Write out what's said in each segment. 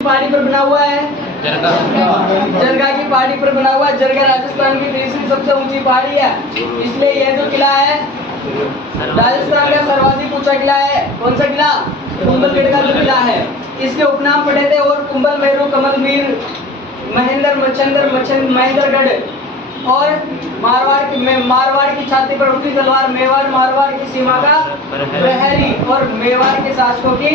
पहाड़ी पर बना हुआ है, जरगा की पहाड़ी पर बना हुआ है। जरगा राजस्थान की तीसरी सबसे ऊंची पहाड़ी है, इसलिए यह जो किला है राजस्थान का सर्वाधिक ऊंचा किला है। कौन सा किला? कुंभलगढ़ का जो किला है। इसके उपनाम पड़े थे और कुंभल, मेरू, कमलवीर, महेंद्र, महेंद्रगढ़ और मारवाड़ की छाती पर उठती तलवार, मेवाड़ मारवाड़ की सीमा का प्रहरी और मेवाड़ के शासकों की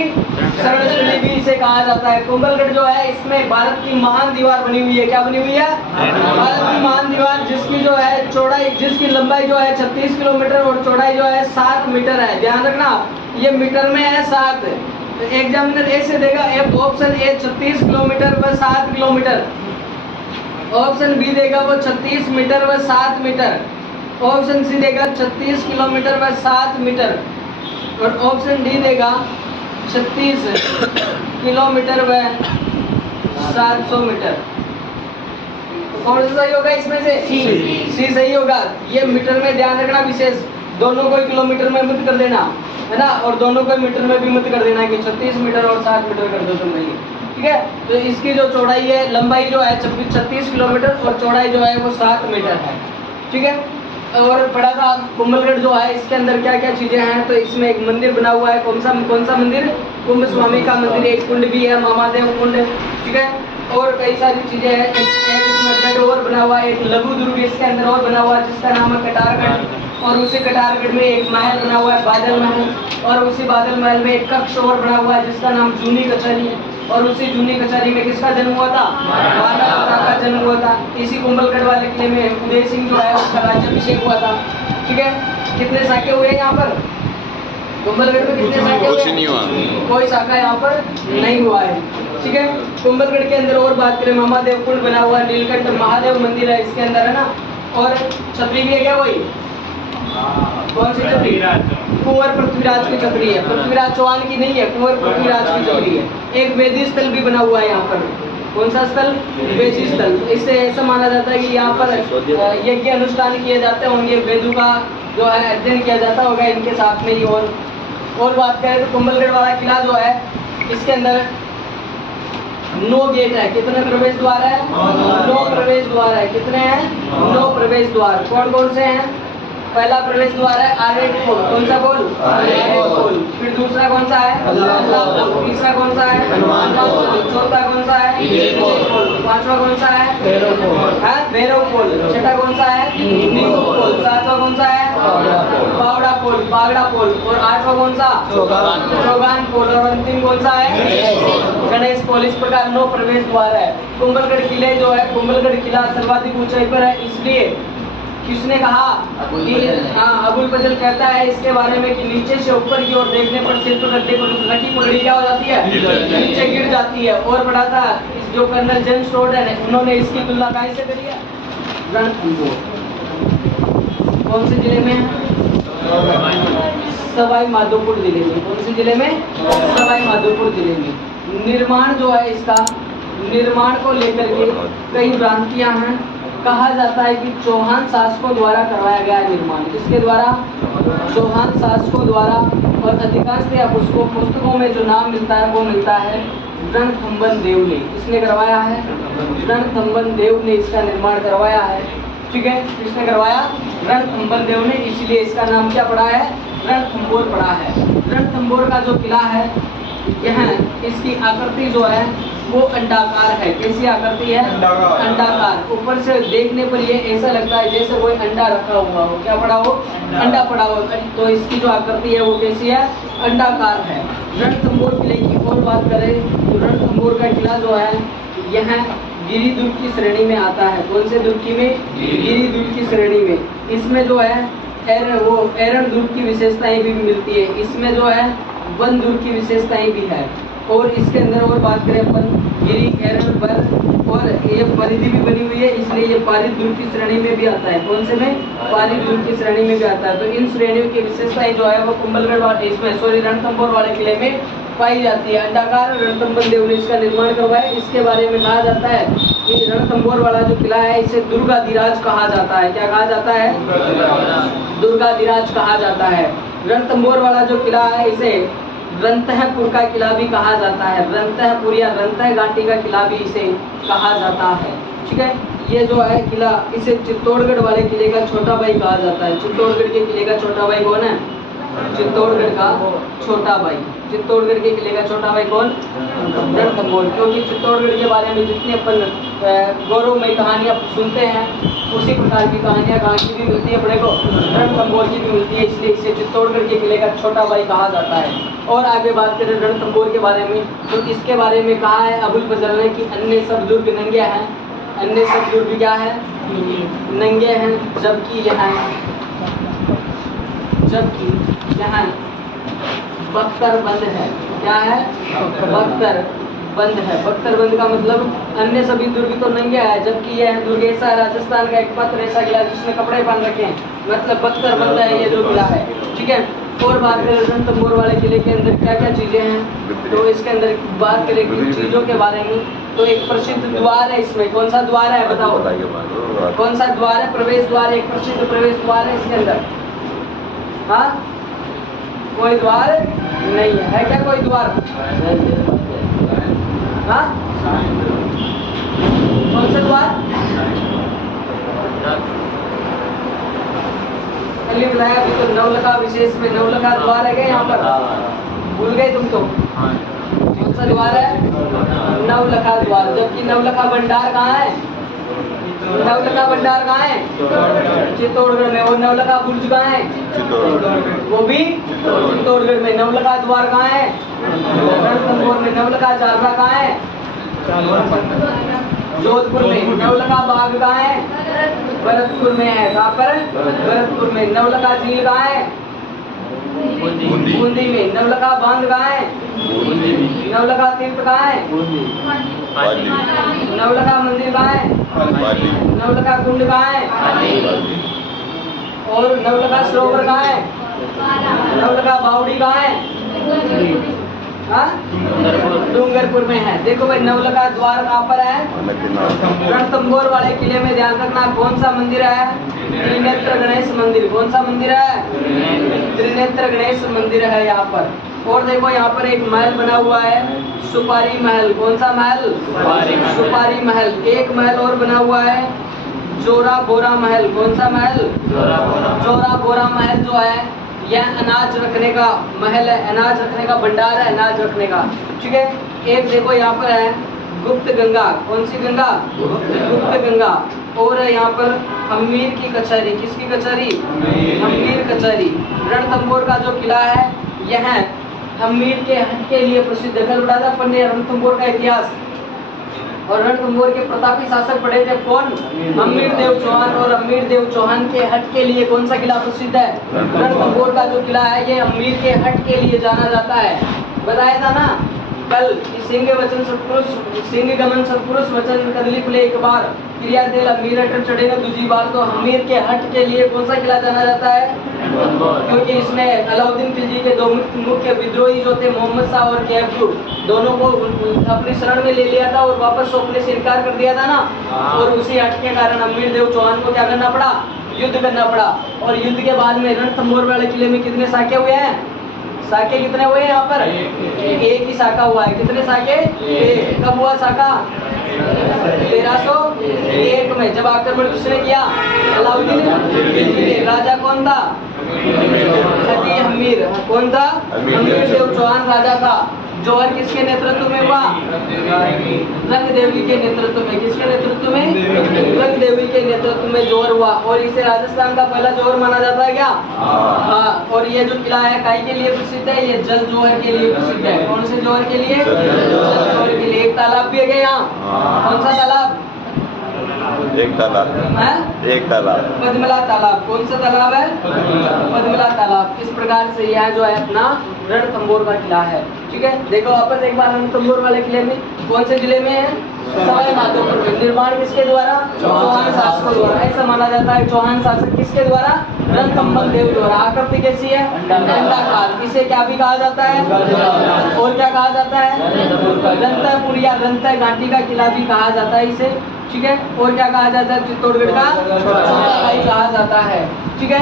शरणस्थली भी इसे कहा जाता है। कुंभलगढ़ जो है इसमें भारत की महान दीवार बनी हुई है। क्या बनी हुई है? भारत की महान दीवार, जिसकी जो है चौड़ाई, जिसकी लंबाई जो है 36 किलोमीटर और चौड़ाई जो है 7 मीटर है। ध्यान रखना, ये मीटर में है 7। एग्जामिनर ऐसे देगा, ऑप्शन ए 36 किलोमीटर व 7 किलोमीटर, ऑप्शन बी देगा वो 36 मीटर व 7 मीटर, ऑप्शन सी देगा 36 किलोमीटर व 7 मीटर और ऑप्शन डी देगा 36 किलोमीटर व 700 मीटर। कौन सा सही होगा इसमें से? सी सही होगा। ये मीटर में ध्यान रखना विशेष, दोनों को किलोमीटर में मत कर देना, है ना, और दोनों को मीटर में भी मत कर देना कि 36 मीटर और 7 मीटर कर दो तुम नहीं। ठीक है, तो इसकी जो चौड़ाई है, लंबाई जो है 36 किलोमीटर और चौड़ाई जो है वो 7 मीटर है। ठीक है, और बड़ा सा कुंभलगढ़ जो है इसके अंदर क्या क्या चीजें हैं, तो इसमें एक मंदिर बना हुआ है। कौन सा मंदिर? कुंभ स्वामी का मंदिर। एक कुंड भी है, मामादेव कुंड। ठीक है, और कई सारी चीजें हैं। इसमें गढ़ और बना हुआ है, एक लघु दुर्ग इसके अंदर और बना हुआ है जिसका नाम है कटारगढ़, और उसी कटारगढ़ में एक महल बना हुआ है, बादल महल, और उसी बादल महल में एक कक्ष और बना हुआ है जिसका नाम जूनी कचहरी है, और उसी जूनी कचहरी में किसका जन्म हुआ था? महाराणा का जन्म हुआ था। इसी कुंभलगढ़ वाले किले में उदय सिंह जो है उसका राज्याभिषेक हुआ था। ठीक है, कितने शाखे हुए यहाँ पर? कुंभलगढ़ में कितने शाखे हुए? कोई शाखा यहाँ पर नहीं हुआ है। ठीक है, कुंभलगढ़ के अंदर और बात करें, मामादेव कुंड बना हुआ है, नीलकंठ महादेव मंदिर है इसके अंदर, है ना, और छतरी भी है। क्या वही? कौन सी छतरी? कुंवर पृथ्वीराज की छतरी है, पृथ्वीराज चौहान की नहीं है, कुंवर पृथ्वीराज की छतरी है। एक वेदी स्थल भी बना हुआ है यहाँ पर। कौन सा स्थल? वेदी स्थल। इससे ऐसा माना जाता है कि यहाँ पर यज्ञ अनुष्ठान किए जाते होंगे, वेदों का जो है अध्ययन किया जाता होगा इनके साथ में ही। और बात करें तो कुंभलगढ़ वाला किला जो है इसके अंदर 9 गेट है। कितने प्रवेश द्वार है? 9 प्रवेश द्वार है। कितने हैं? 9 प्रवेश द्वार। कौन कौन से हैं? पहला प्रवेश द्वार है आर्यन पोल। कौन सा पोल? आर्यन पोल। फिर दूसरा कौन सा है? अल्लाह पोल। तीसरा कौन सा है? हनुमान पोल। चौथा कौन सा है? विजय पोल। पांचवा कौन सा है? भैरव पोल। भैरव पोल। छठा कौन सा है? नीम पोल। सातवां कौन सा है? पावड़ा पोल, पागड़ा पोल। और आठवां कौन सा? चौगान पोल। और अंतिम कौन सा है? गणेश पोल। इस प्रकार 9 प्रवेश द्वार है। कुंभलगढ़ किले जो है, कुंभलगढ़ किला सर्वाधिक ऊंचाई पर है, इसलिए किसने कहा कि अबुल फजल कहता है इसके बारे में कि नीचे से ऊपर की ओर देखने पर सिर पर गड्ढे पर रखी पगड़ी क्या हो जाती है? नीचे गिर जाती है। और बड़ा था जो कर्नल जेम्स टोड है, उन्होंने इसकी तुलना कहाँ से करी है? रणथंभौर। कौन से जिले में? सवाई माधोपुर जिले में। कौन से जिले में? सवाई माधोपुर जिले में। निर्माण जो है इसका, निर्माण को लेकर के कई भ्रांतियां हैं। कहा जाता है कि चौहान शासकों द्वारा करवाया गया निर्माण। किसके द्वारा? चौहान शासकों द्वारा। और अधिकांश पुस्तकों में जो नाम मिलता है वो मिलता है रणथंबन देव ने। किसने करवाया है? रणथंबन देव ने इसका निर्माण करवाया है। ठीक है, किसने करवाया? रणथंबन देव ने, इसलिए इसका नाम क्या पड़ा है? रणथंभौर पड़ा है। रणथंभौर का जो किला है, यह इसकी आकृति जो है वो अंडाकार है। कैसी आकृति है? अंडाकार। ऊपर से देखने पर ये ऐसा लगता है जैसे कोई अंडा रखा हुआ हो। क्या पड़ा हो? अंडा पड़ा हो। तो इसकी जो आकृति है वो कैसी है? अंडाकार है। रणथंभौर किले की और बात करें तो रणथंभौर का किला जो है यह गिरि दुर्ग की श्रेणी में आता है। कौन से दुर्ग की में? गिरि दुर्ग की श्रेणी में। इसमें जो है एरन दुर्ग की विशेषताएं भी मिलती है। इसमें जो है वन दुर्ग की विशेषताएं भी है। और इसके अंदर और बात करें अपन गिरी, एरन, बर, और ये परिधि भी बनी हुई है, इसलिए ये पारित दुर्ग की श्रेणी में भी आता है। कौन से में? पारित दुर्ग की श्रेणी में भी आता है। तो इन श्रेणियों की विशेषताएं जो है वो कुंभलगढ़ वाले रणथंभौर वाले किले में पाई जाती है। अंडाकार रणथंबन देव ने इसका निर्माण करवाया। इसके बारे में कहा जाता है कि रणथंभौर वाला जो किला है इसे दुर्गाधिराज कहा जाता है। क्या कहा जाता है? दुर्गाधिराज कहा जाता है। रणथंभौर वाला जो किला है इसे रंतहपुर का किला भी कहा जाता है। रंतहपुर या रंतह घाटी का किला भी इसे कहा जाता है। ठीक है, ये जो है किला, इसे चित्तौड़गढ़ वाले किले का छोटा भाई कहा जाता है। चित्तौड़गढ़ के किले का छोटा भाई कौन है? चित्तौड़गढ़ का छोटा भाई। चित्तौड़गढ़ के किले का छोटा भाई कौन? रणथंभौर। क्योंकि चित्तौड़गढ़ के बारे में जितनी अपन गौरवमयी कहानियां सुनते हैं, उसी प्रकार की कहानियां कहाँ की भी मिलती है अपने को? रणथंभौर की भी मिलती है, इसलिए इसे चित्तौड़गढ़ के किले का छोटा भाई कहा जाता है। और आगे बात करें रणथंभौर के बारे में, तो इसके बारे में कहा है अबुल फजल ने कि अन्य सब दुर्ग नंगे हैं। अन्य सब दुर्ग क्या है? नंगे हैं, जबकि यहाँ बख्तर बंद है। क्या है? बख्तर बंद है। बख्तर बंद का मतलब अन्य सभी दुर्ग तो नंगे है, जबकि यह दुर्ग ऐसा राजस्थान का एकमात्र ऐसा किला जिसमें कपड़े पहन रखे हैं, मतलब बख्तर बंद है ये जो किला है। ठीक है, और बात करें रणथंभौर वाले किले के अंदर क्या क्या चीजें हैं, तो इसके अंदर बात करें कुछ चीजों के बारे में, तो एक प्रसिद्ध द्वार है इसमें। कौन सा द्वार है बताओ? कौन सा द्वार है? प्रवेश द्वार, एक प्रसिद्ध प्रवेश द्वार है इसके अंदर। हाँ, कोई द्वार नहीं है क्या? कोई द्वार? हाँ, कौन सा द्वार? कल बुलाया तो नवलखा विशेष में नवलखा द्वार है क्या यहाँ पर? भूल गए तुम तो। कौन सा द्वार है? नवलखा द्वार। जबकि नवलखा भंडार कहाँ है? नवलखा भंडार कहाँ है? चित्तौड़गढ़ में। और नवलखा बुर्ज कहाँ है? वो भी चित्तौड़गढ़ में। नवलखा द्वार कहाँ है? रणथंभौर में। नवलखा चारना कहाँ है? जोधपुर में। नवलखा बाग कहाँ है? भरतपुर में है। कहाँ पर? भरतपुर में। नवलखा झील कहाँ है? बूंदी में। नवलखा बांध कहाँ है? नवलखा तीर्थ कहाँ है? नवलखा मंदिर कहाँ है? नवलखा कुंड कहाँ है? और नवलखा सरोवर कहाँ है? नवलखा बावड़ी कहाँ है? हाँ, डूंगरपुर में है। देखो भाई, नवलखा द्वार कहाँ पर है? रणथंभौर वाले किले में। ध्यान रखना, कौन सा मंदिर है? त्रिनेत्र गणेश मंदिर। कौन सा मंदिर है? त्रिनेत्र गणेश मंदिर है यहाँ पर। और देखो यहाँ पर एक महल बना हुआ है, सुपारी महल। कौन सा महल? सुपारी महल। एक महल और बना हुआ है, जोरा बोरा महल। कौन सा महल? जोरा बोरा महल जो है यह अनाज रखने का महल है, अनाज रखने का भंडार है, अनाज रखने का। ठीक है, एक देखो यहाँ पर है गुप्त गंगा। कौन सी गंगा? गुप्त गंगा। और यहाँ पर हमीर की कचहरी। किसकी कचहरी? हमीर कचहरी। रणथंभौर का जो किला है यह हमीर के हट के लिए प्रसिद्ध है। कल बताया था अपन ने रणथंभौर का इतिहास। और रणथंभौर के प्रतापी शासक पढ़े थे कौन? हमीर देव चौहान। और हमीर देव चौहान के हट के लिए कौन सा किला प्रसिद्ध है? रणथंभौर का जो किला है ये हमीर के हट के लिए जाना जाता है। बताया था ना कल, सिंह वचन सत्पुरुष, सिंह गमन सत्पुरुष वचन कदली फुले एक बार, क्रिया दिल हमीर अटल चढ़े न दूसरी बार। तो हमीर के हट के लिए कौन सा किला जाना जाता है? क्योंकि इसमें अलाउद्दीन खिलजी के दो मुख्य विद्रोही जो थे, मोहम्मद शाह और कैफू, दोनों को अपनी शरण में ले लिया था और वापस सौंपने से इनकार कर दिया था ना। और उसी हट के कारण हमीर देव चौहान को क्या करना पड़ा? युद्ध करना पड़ा। और युद्ध के बाद में रणथंभौर वाले किले में कितने साके हुए हैं? साके कितने हुए हैं यहाँ पर? एक ही साका हुआ है। कितने साके? एक। कब हुआ साका? 1301 में। जब आक्रमण किसने किया? अलाउद्दीन खिलजी ने। राजा कौन था? खती हमीर। कौन था? हमीर देव चौहान राजा था। जौहर किसके नेतृत्व में हुआ? रंग देवी के नेतृत्व में। किसके नेतृत्व में? रंग देवी के नेतृत्व में जौहर हुआ। और इसे राजस्थान का पहला जौहर माना जाता है क्या? हाँ। और ये जो किला है काई के लिए प्रसिद्ध है? ये जल जौहर के लिए प्रसिद्ध है। कौन से जौहर के लिए? जल जौहर के लिए। एक तालाब भी है क्या यहाँ? कौन सा तालाब? एक तालाब है। एक तालाब, पद्मला तालाब। कौन सा तालाब है? पद्मला तालाब। इस प्रकार से यह जो है अपना रणथंभौर का किला है। ठीक है, देखो अपन एक बार रणथंभौर वाले किले में कौन से जिले में है? सवाई माधोपुर में। निर्माण किसके द्वारा? चौहान शासकों द्वारा। ऐसा माना जाता है चौहान शासक किसके द्वारा? रणथंभौर देव द्वारा। आकृति कैसी है? अंडाकार। इसे क्या भी कहा जाता है? और क्या कहा जाता है? रंतहपुर या रंतह घाटी का किला भी कहा जाता है इसे। ठीक है, और क्या कहा जाता है? चित्तौड़गढ़ का छोटा भाई कहा जाता है। ठीक है,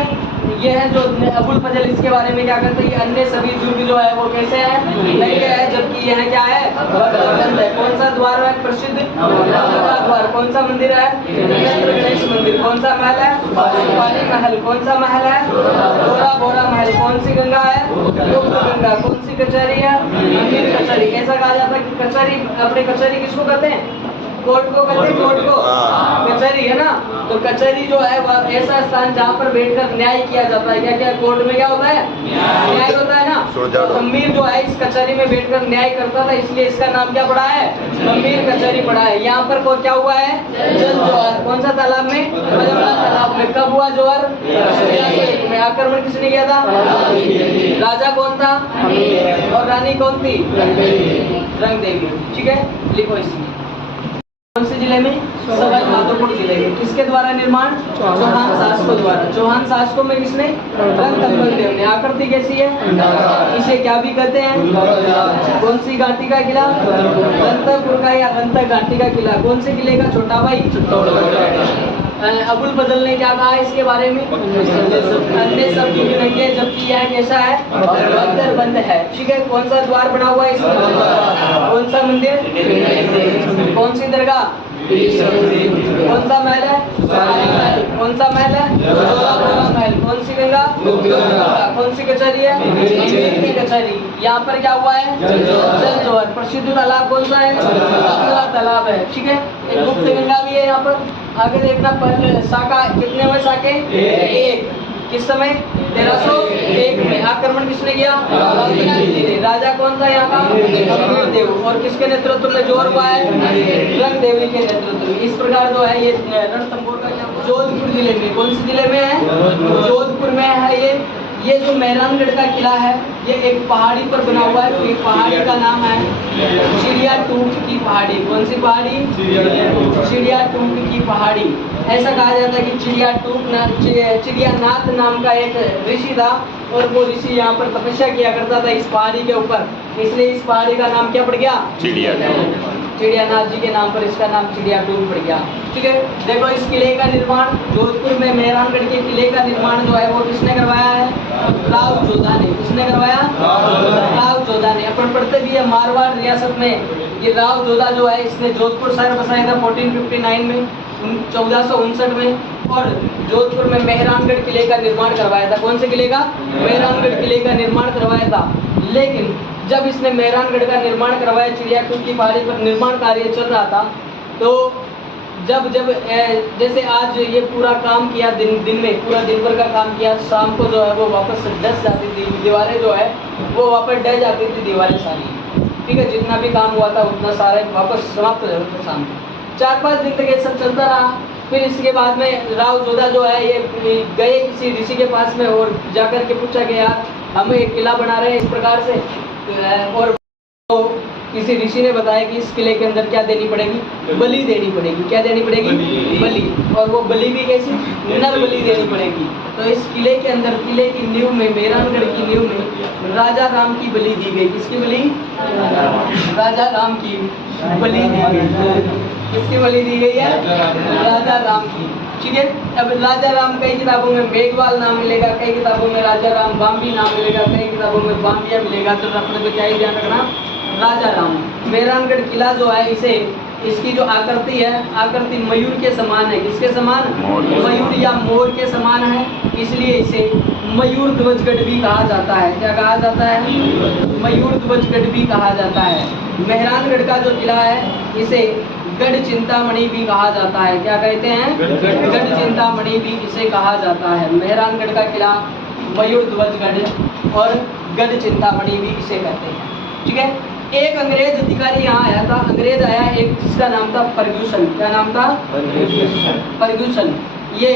ये है जो अबुल फजल, इसके बारे में क्या कहते हैं, ये अन्य सभी जुर्ग जो है वो कैसे है, नंगे है, जबकि यह क्या है, बंद है। कौन सा द्वार है प्रसिद्ध, द्वार। कौन सा मंदिर है, गणेश मंदिर। कौन सा महल है, पानी महल। कौन सा महल है, बोरा बोरा महल। कौन सी गंगा है, गुप्त गंगा। कौन सी कचहरी है, अमीर कचहरी। ऐसा कहा जाता है कि कचहरी, अपने कचहरी किसको कहते हैं, कोर्ट को कहते हैं, कोर्ट को कचहरी है ना। तो कचहरी जो है वह ऐसा स्थान जहाँ पर बैठकर न्याय किया जाता है। क्या क्या कोर्ट में क्या होता है, न्याय होता है ना। तो गंभीर जो है इस कचहरी में बैठकर न्याय करता था, इसलिए इसका नाम क्या पड़ा है, गंभीर कचहरी पड़ा है। यहाँ पर को क्या हुआ है, जल जोहर। कौन सा तालाब में, तालाब में। कब हुआ जोहर, 1301 में। आक्रमण किसने किया था, राजा कौन था और रानी कौन थी, रंग देवी। ठीक है, लिखो इसमें। कौन से जिले में, सवाई माधोपुर जिले में। किसके द्वारा निर्माण, चौहान शासकों द्वारा। चौहान शासकों में किसने, रणथंभोर देव ने। आकृति कैसी है, इसे क्या भी कहते हैं, कौन सी घाटी का किला, रंथपुर का या रंथक घाटी का किला। कौन से किले का, छोटा भाई। अबुल फजल ने क्या कहा इसके बारे में, अन्य सब जुर्ग नंगे, जबकि यह कैसा है, अंदर बंद है। ठीक है, कौन सा द्वार बना हुआ है इसमें, कौन सा मंदिर, कौन सी दरगाह, कौन सा महल है, कौन सा महल है, महल। कौन सी गंगा, कौन सी कचहरी है, अमीर की कचहरी। यहाँ पर क्या हुआ है, जल जोहर। प्रसिद्ध तालाब कौन सा है, तालाब है। ठीक है, एक गुप्त गंगा भी है यहाँ पर। आगे देखना, पहले शाखा कितने हुए, शाखे एक। किस समय, 1301 में। आक्रमण किसने किया, राजा कौन था यहाँ का, अमर देव। और किसके नेतृत्व में जोर हुआ है, रंग देवी के नेतृत्व में। इस प्रकार जो है ये रणथंभोर का क्या, जोधपुर जिले में। कौन से जिले में है, जोधपुर में है ये जो मेहरानगढ़ का किला है, ये एक पहाड़ी पर बना हुआ है। तो ये पहाड़ी का नाम है चिड़िया टूट की पहाड़ी। कौन सी पहाड़ी, चिड़िया टूट की पहाड़ी। ऐसा कहा जाता है कि चिड़ियानाथ नाम का एक ऋषि था, और वो ऋषि यहाँ पर तपस्या किया करता था इस पहाड़ी के ऊपर, इसलिए इस पहाड़ी का नाम क्या पड़ गया, चिड़ियानाथ जी के नाम पर इसका नाम चिड़ियाटूट पड़ गया। ठीक है, देखो इस किले का निर्माण जोधपुर में, मेहरानगढ़ के किले का निर्माण जो है वो किसने करवाया है, राव जोधा ने। किसने करवाया, राव जोधा ने। अपन पढ़ते भी है मारवाड़ रियासत में ये राव जोधा जो है इसने जोधपुर शहर बसाया था 1459 में, 1459 में। और जोधपुर में मेहरानगढ़ किले का निर्माण करवाया था। कौन से किले का, मेहरानगढ़ किले का निर्माण करवाया था। लेकिन जब इसने मेहरानगढ़ का निर्माण करवाया, चिड़ियाटूट की पहाड़ी पर निर्माण कार्य चल रहा था, तो जब जैसे आज ये पूरा काम किया, दिन में पूरा दिन भर का काम किया, शाम को जो है वो वापस ढस जाती थी दीवारें, जो है वो वापस ढह जाती थी दीवारें सारी। ठीक है, जितना भी काम हुआ था उतना सारा वापस समाप्त हो जाता था शाम को। 4-5 दिन तक ये सब चलता रहा। फिर इसके बाद में राव जोधा जो है ये गए किसी ऋषि के पास में, और जाकर के पूछा कि यार हम एक किला बना रहे हैं इस प्रकार से, और तो किसी ऋषि ने बताया कि इस किले के अंदर क्या देनी पड़ेगी, बलि देनी पड़ेगी। क्या देनी पड़ेगी, बलि। और वो बलि भी कैसी, नर बलि देनी पड़ेगी। तो इस किले के अंदर, किले की नींव में, मेहरानगढ़ की नींव में राजा राम की बलि दी गई। किसकी बलि, राजा राम की बलि दी गई। किसकी बलि दी गई है, राजा राम की। ठीक है, अब राजा राम कई किताबों में मेघवाल नाम मिलेगा, कई किताबों में राजा राम बाम्बी नाम मिलेगा, कई किताबों में बाम्बिया मिलेगा। तो अपने को क्या ही ध्यान रखना, राजा राम। मेहरानगढ़ किला जो है इसे, इसकी जो आकृति है, आकृति मयूर के समान है। किसके समान, मयूर या मोर के समान है, इसलिए इसे मयूर ध्वजगढ़ भी कहा जाता है। क्या कहा जाता है, मयूर ध्वजगढ़ भी कहा जाता है। मेहरानगढ़ का जो किला है इसे गढ़ चिंतामणि भी कहा जाता है। क्या कहते हैं, गढ़ चिंतामणि भी इसे कहा जाता है। मेहरानगढ़ का किला, मयूर ध्वजगढ़ और गढ़ चिंतामणि भी इसे कहते हैं। ठीक है, एक अंग्रेज अधिकारी यहाँ आया था, अंग्रेज आया एक, जिसका नाम था फर्ग्यूसन। क्या नाम था, फर्ग्यूसन। ये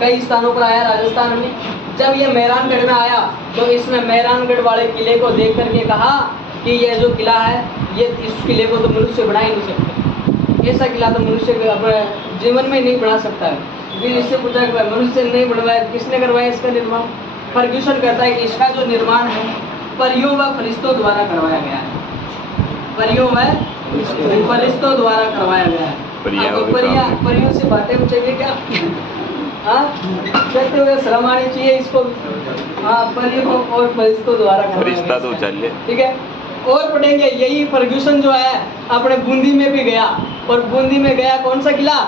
कई स्थानों पर आया राजस्थान में। जब ये मेहरानगढ़ में आया तो इसने मेहरानगढ़ वाले किले को देख करके कहा कि यह जो किला है, ये इस किले को तो मनुष्य बना ही नहीं सकता। ऐसा किला तो मनुष्य अपने जीवन में नहीं बना सकता है। फिर इससे पूछा कि मनुष्य नहीं बनवाया, किसने करवाया इसका निर्माण। फर्ग्यूसन कहता है कि इसका जो निर्माण है परियों व फरिश्तों द्वारा करवाया गया है। परियों व फरिश्तों द्वारा करवाया गया है। परियों से बातें पूछेंगे क्या, हाँ कहते हुए शर्म आनी चाहिए इसको। हाँ परियों और फरिश्तों द्वारा फरिश्ता तो चल ले। ठीक है। और पढ़ेंगे यही फर्ग्यूसन जो है अपने बूंदी में भी गया, और बूंदी में गया कौन सा किला?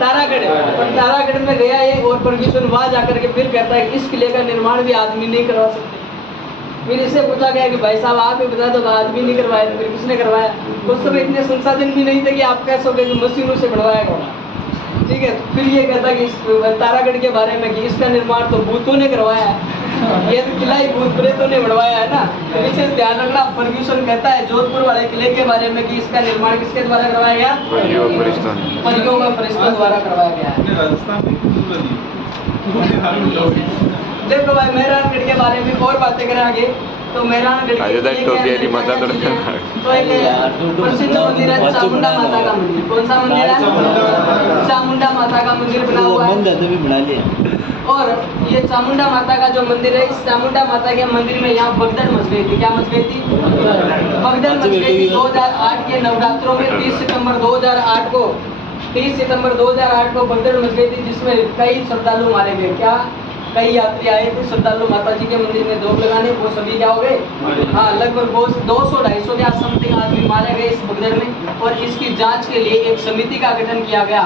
तारागढ़। और तारागढ़ में गया ये, और फर्ग्यूसन वहां जाकर के फिर कहता है इस किले का निर्माण भी आदमी नहीं करवा सकते। फिर इससे पूछा गया कि भाई साहब आप ही बता दो, आदमी नहीं करवाया तो फिर किसने करवाया? उस समय इतने संसाधन भी नहीं थे कि आप कह सकोगे कि मशीनों से बनवाएगा। ठीक है। फिर ये कहता कि तारागढ़ के बारे में कि इसका निर्माण तो भूतों ने करवाया है, ये तो किला ही भूत प्रेतों ने बनवाया है ना। तो विशेष ध्यान रखना, फर्ग्यूसन कहता है जोधपुर वाले किले के बारे में कि इसका निर्माण किसके द्वारा करवाया गया? परियों व फरिश्तों द्वारा करवाया गया है। देखो भाई मेहरानगढ़ के बारे में और बातें करें आगे, तो मेहरानगढ़ तो एक प्रसिद्ध मंदिर है चामुंडा माता का मंदिर। कौन सा मंदिर है? चामुंडा माता का मंदिर बना हुआ है। और ये चामुंडा माता का जो मंदिर है, इस चामुंडा माता के मंदिर में यहाँ भगदड़ मच गई थी। क्या मच गई थी? भगदड़ मच गई थी 2008 के नवरात्रों में। 30 सितंबर 2008 को भगदड़ मच गई थी, जिसमें कई श्रद्धालु मारे गए। क्या? कई यात्री आए थे श्रद्धालु माता जी के मंदिर में धूप लगाने, वो सभी क्या हो गए? हाँ लगभग 200-250 के समथिंग आदमी मारे गए इस भगदड़ में। और इसकी जांच के लिए एक समिति का गठन किया गया,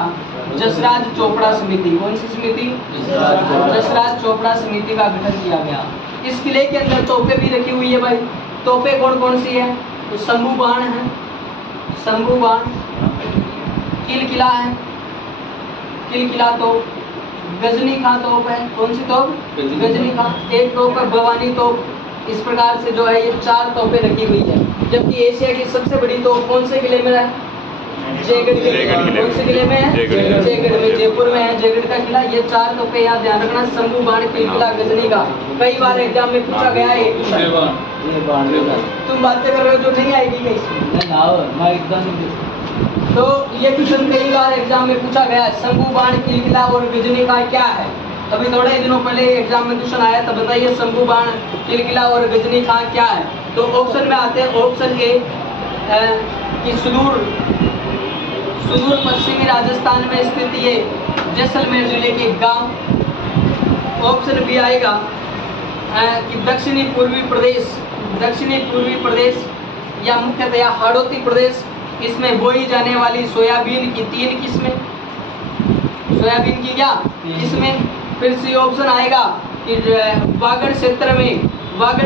जसराज चोपड़ा समिति। कौन सी समिति? जसराज चोपड़ा समिति का गठन किया गया। इस किले के अंदर तोपे भी रखी हुई है भाई। तोपे कौन कौन सी है? तो शंभू बाण है, शंभू बाण, किलकिला है, किलकिला तोप, गजनी का तोप है। कौन सी तोप? गजनी का। एक तोप है भवानी तोप। इस प्रकार से जो है ये 4 तोपें रखी हुई है। जबकि एशिया की सबसे बड़ी तोप कौन से किले में है? जयगढ़ के किले। कौन से किले में है? जयगढ़ में, जयपुर में है जयगढ़ का किला। ये 4 तोपें याद ध्यान रखना, शंभू बाण, किलकिला, गजनी का। कई बार एग्जाम में पूछा गया है। तुम बातें कर रहे हो जो नहीं आएगी कहीं। तो ये क्वेश्चन कई बार एग्जाम में पूछा गया, शंभू बाण, किलकिला और गजनी का क्या है? अभी थोड़े ही दिनों पहले एग्जाम में क्वेश्चन आया था, बताइए शंभू बाण, किलकिला और गजनी का क्या है? तो ऑप्शन में आते हैं। ऑप्शन ए कि सुदूर पश्चिमी राजस्थान में स्थित ये जैसलमेर जिले के गांव। ऑप्शन बी आएगा कि दक्षिणी पूर्वी प्रदेश या मुख्यतया हाड़ौती प्रदेश, इसमें बोई जाने वाली सोयाबीन की 3 किस्में। सोयाबीन की क्या किस्में? फिर सी ऑप्शन आएगा कि वागड़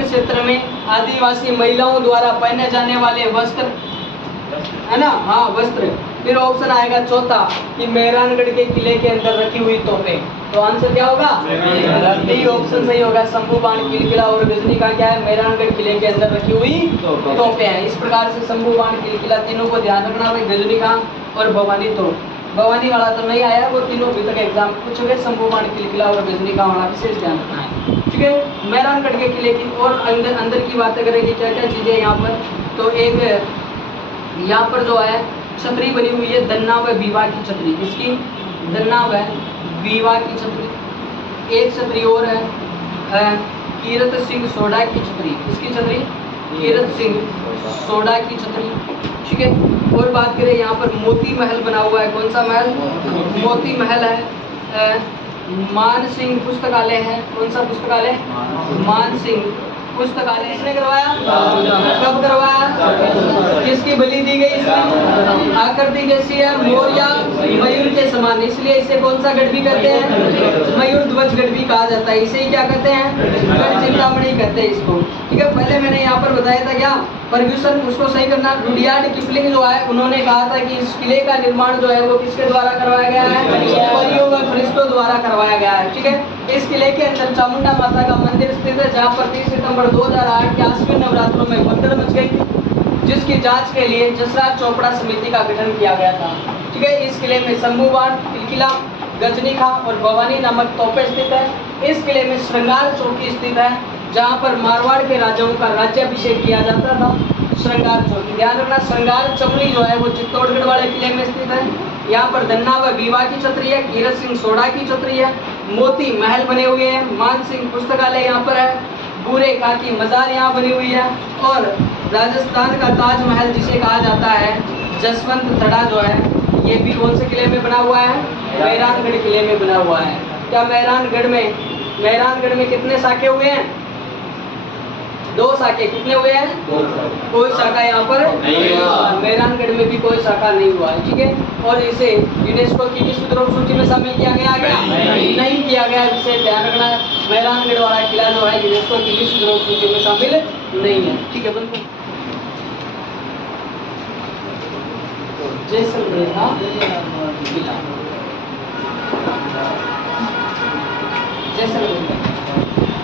क्षेत्र में आदिवासी महिलाओं द्वारा पहने जाने वाले वस्त्र, है ना? हाँ वस्त्र। फिर ऑप्शन आएगा चौथा कि मेहरानगढ़ के किले के अंदर रखी हुई तोपें। तो आंसर क्या होगा? डी ऑप्शन सही होगा। शंभू बाण, किलकिला और गजनी का क्या है? मेहरानगढ़ किले के अंदर रखी हुई तोपें हैं। इस प्रकार से शंभू बाण, किलकिला तीनों को ध्यान रखना भाई। गजनी का और भवानी तोप, भवानी वाला तो नहीं आया, वो तीनों अभी तक एग्जाम पूछोगे। शंभू बाण, किलकिला और गजनी का वाला विशेष ध्यान रखना है। ठीक है। मेहरानगढ़ के किले की और अंदर की बातें करेंगे, क्या क्या चीजें यहाँ पर। तो एक यहाँ पर जो है छतरी बनी हुई है, दन्ना व बीवा की छतरी। किसकी? दन्ना व बीवा की छतरी। एक छतरी और है कीरत सिंह सोडा की छतरी। किसकी छतरी? कीरत सिंह सोडा की छतरी। ठीक है। और बात करें यहाँ पर मोती महल बना हुआ है। कौन सा महल? मोती महल है। मान सिंह पुस्तकालय है। कौन सा पुस्तकालय? मान सिंह पुस्तकालय। किसने करवाया? कब करवाया? किसकी बलि दी गई इसमें? आकृति कैसी है? मोर या मयूर के समान, इसलिए इसे कौन सा गढ़ भी कहते हैं? मयूर ध्वज गढ़ भी कहा जाता है। इसे ही क्या कहते हैं? गढ़ चिंतामणि कहते हैं इसको। ठीक है। पहले मैंने यहाँ पर बताया था क्या? फर्ग्यूसन, उसको सही करना। रुडयार्ड किपलिंग जो है उन्होंने कहा था कि इस किले का निर्माण जो है वो किसके द्वारा करवाया गया है? परियों व फरिश्तों द्वारा करवाया गया है। ठीक है। इस किले के अंदर चामुंडा माता का मंदिर स्थित है, जहाँ पर 30 सितंबर 2008 के आश्विन नवरात्रों में भगदड़ मच गई, जिसकी जांच के लिए जसराज चोपड़ा समिति का गठन किया गया था। ठीक है। इस किले में शंभू बाण, किलकिला, गजनीखा और भवानी नामक तोपें स्थित है। इस किले में श्रृंगार चौकी स्थित है, जहाँ पर मारवाड़ के राजाओं का राज्याभिषेक किया जाता था। श्रृंगार चौकी ध्यान रखना। श्रृंगार चमड़ी जो है वो चित्तौड़गढ़ वाले किले में स्थित है। यहाँ पर दन्ना व बीवा की छतरी है, कीरत सिंह सोडा की छतरी है, मोती महल बने हुए हैं, मान सिंह पुस्तकालय यहाँ पर है, बूरे का की मजार यहाँ बनी हुई है, और राजस्थान का ताजमहल जिसे कहा जाता है जसवंत तड़ा जो है, ये भी कौन से किले में बना हुआ है? मेहरानगढ़ किले में बना हुआ है। क्या मेहरानगढ़ में कितने साके हुए हैं? 2 साके। कितने हुए हैं? कोई शाखा यहाँ पर नहीं हुआ। मेहरानगढ़ में भी कोई शाखा नहीं हुआ है, ठीक है। और इसे यूनेस्को की विश्व धरोहर सूची में शामिल किया गया नहीं किया गया। इसे ध्यान रखना है, मेहरानगढ़ वाला किला जो है यूनेस्को की विश्व धरोहर सूची में शामिल नहीं है, ठीक है। बिल्कुल जैसलमेर का किला, जैसलमेर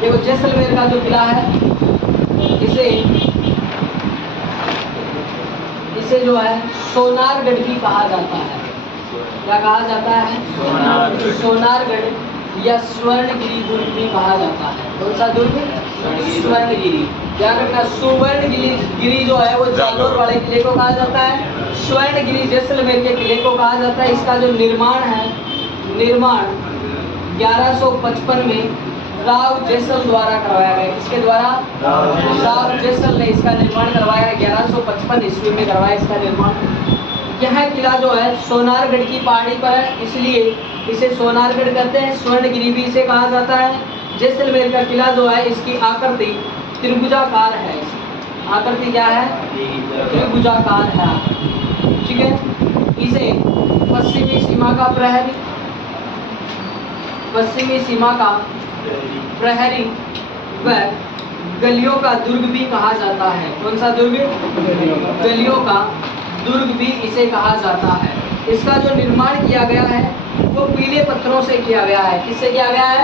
देखो, जैसलमेर का जो किला है इसे जो है सोनारगढ़ भी कहा जाता है। क्या कहा जाता है? सोनारगढ़ या स्वर्णगिरी दुर्ग भी कहा जाता है। कौन सा दुर्ग? स्वर्णगिरी। ध्यान रखना, सुवर्णगिरी जो है वो जालोर वाले किले को कहा जाता है। स्वर्णगिरी जैसलमेर के किले को कहा जाता है। इसका जो निर्माण 1155 में राव जैसल द्वारा करवाया गया। किसके द्वारा? राव जैसल ने इसका निर्माण करवाया। 1155 ईस्वी में करवाया इसका निर्माण। यह किला जो है सोनारगढ़ की पहाड़ी पर है, इसलिए इसे सोनारगढ़ कहते हैं। स्वर्णगिरी भी इसे कहा जाता है। जैसलमेर का किला जो है इसकी आकृति त्रिभुजाकार है। आकृति क्या है? त्रिभुजाकार है, ठीक है। इसे पश्चिमी सीमा का प्रहरी व गलियों का दुर्ग भी कहा जाता है। कौन सा दुर्ग? गलियों का दुर्ग भी इसे कहा जाता है। इसका जो निर्माण किया गया है वो पीले पत्थरों से किया गया है। किससे किया गया है?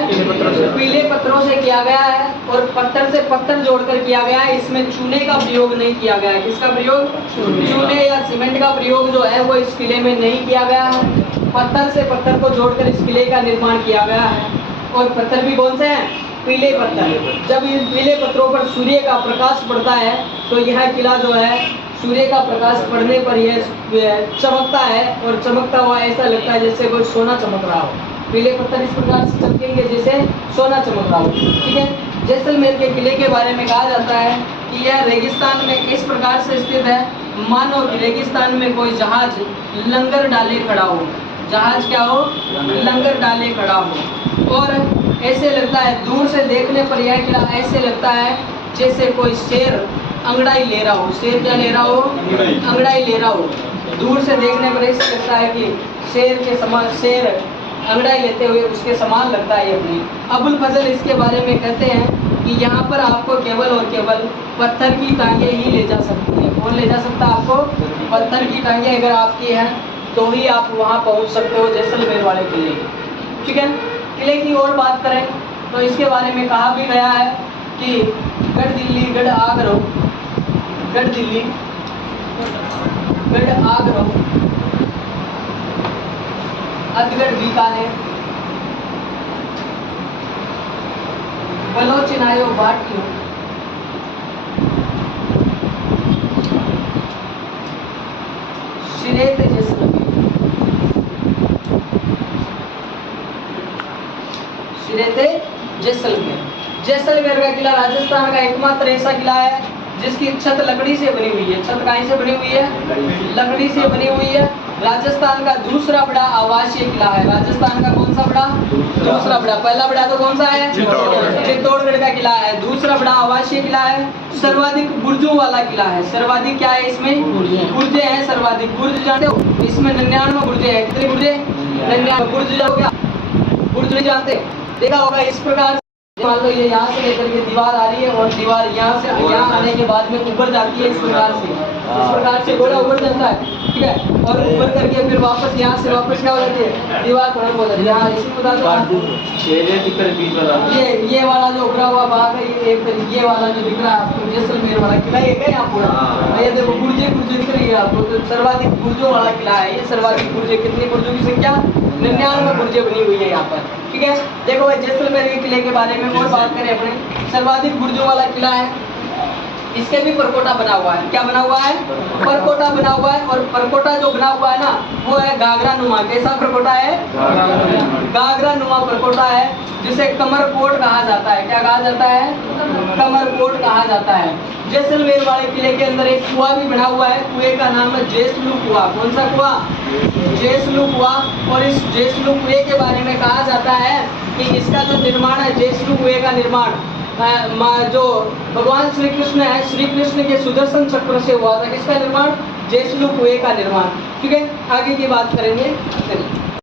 पीले पत्थरों से किया गया है और पत्थर से पत्थर जोड़कर किया गया है। इसमें चूने का प्रयोग नहीं किया गया है। किसका प्रयोग? चूने या सीमेंट का प्रयोग जो है वो इस किले में नहीं किया गया है। पत्थर से पत्थर को जोड़कर इस किले का निर्माण किया गया है। और पत्थर भी कौन से हैं? पीले पत्थर। जब इन पीले पत्थरों पर सूर्य का प्रकाश पड़ता है तो यह किला जो है सूर्य का प्रकाश पड़ने पर यह चमकता है और चमकता हुआ ऐसा लगता है जैसे कोई सोना चमक रहा हो। पीले पत्थर इस प्रकार से चमकेंगे जैसे सोना चमक रहा हो, ठीक है। जैसलमेर के किले के बारे में कहा जाता है कि यह रेगिस्तान में इस प्रकार से स्थित है मानो कि रेगिस्तान में कोई जहाज लंगर डाले खड़ा हो। जहाज क्या हो? लंगर डाले खड़ा हो। और ऐसे लगता है, दूर से देखने पर यह किला ऐसे लगता है जैसे कोई शेर अंगड़ाई ले रहा हो। शेर क्या ले रहा हो? अंगड़ाई ले रहा हो। दूर से देखने पर ऐसे लगता है कि शेर के समान, शेर अंगड़ाई लेते हुए उसके समान लगता है। अपनी अबुल फजल इसके बारे में कहते हैं कि यहाँ पर आपको केवल और केवल पत्थर की टांगे ही ले जा सकती है। कौन ले जा सकता है आपको? पत्थर की टांगे अगर आपकी हैं तो ही आप वहाँ पहुँच सकते हो जैसलमेर वाले किले, ठीक है। किले की और बात करें तो इसके बारे में कहा भी गया है कि गढ़ दिल्ली, गढ़ आगरा, गढ़ दिल्ली, गढ़ आगरा, अजगढ़ बीकानेर, बलोचिनायो भाटियो, शिरेत जैसलमेर, जैसलमेर का किला राजस्थान का एकमात्र ऐसा किला है जिसकी छत लकड़ी से बनी हुई है। छत कहीं से बनी हुई है? लकड़ी से बनी हुई है। राजस्थान का दूसरा बड़ा आवासीय किला है। राजस्थान का कौन सा बड़ा? दूसरा बड़ा। पहला बड़ा तो कौन सा है? चित्तौड़गढ़ का किला है। दूसरा बड़ा आवासीय किला है। सर्वाधिक बुर्जों वाला किला है। सर्वाधिक क्या है इसमें? बुर्जे हैं। सर्वाधिक बुर्ज जानते हो? इसमें 99 बुर्जे हैं। कितने बुर्जे? 99 बुर्ज। हो गया बुर्ज नहीं जानते? देखा होगा इस प्रकार। मान लो ये यहाँ से लेकर के दीवार आ रही है और दीवार यहाँ से यहाँ आने के बाद में ऊपर जाती है। इस प्रकार से घोड़ा ऊपर जाता है, ठीक है। और ऊपर करके फिर वापस यहाँ से वापस क्या हो जाती है? दीवार खत्म हो जाती है। यहाँ इसी बता दो, ये वाला जो उभरा हुआ भाग है, ये वाला जो दिख रहा है आपको जैसलमेर वाला किला, ये क्या यहाँ पूरा ये देखो बुर्जे दिख रही है आपको। तो सर्वाधिक बुर्जों वाला किला है ये। सर्वाधिक बुर्जे, कितनी बुर्जों की संख्या? 99 बुर्जे बनी हुई है यहाँ पर, ठीक है। देखो भाई जैसलमेर के किले के बारे में और बात करें अपने। सर्वाधिक बुर्जों वाला किला है इसके भी परकोटा बना हुआ है। क्या बना हुआ है? परकोटा बना हुआ है। और परकोटा जो बना हुआ है ना, वो है घाघरा नुमा। कैसा परकोटा है? घाघरा नुमा परकोटा है, जिसे कमरकोट कहा जाता है। क्या कहा जाता है? कमरकोट कहा जाता है। जैसलमेर वाले किले के अंदर एक कुआं भी बना हुआ है। कुएं का नाम है जेसलू कुआं। कौन सा कुआं? जेसलू कुआं। और इस जेसलू कुएं के बारे में कहा जाता है कि इसका जो निर्माण है, जेसलू कुएं का निर्माण जो भगवान श्री कृष्ण है, श्री कृष्ण के सुदर्शन चक्र से हुआ था। किसका निर्माण? जेसलू कुएं का निर्माण। ठीक है, आगे की बात करेंगे। चलिए।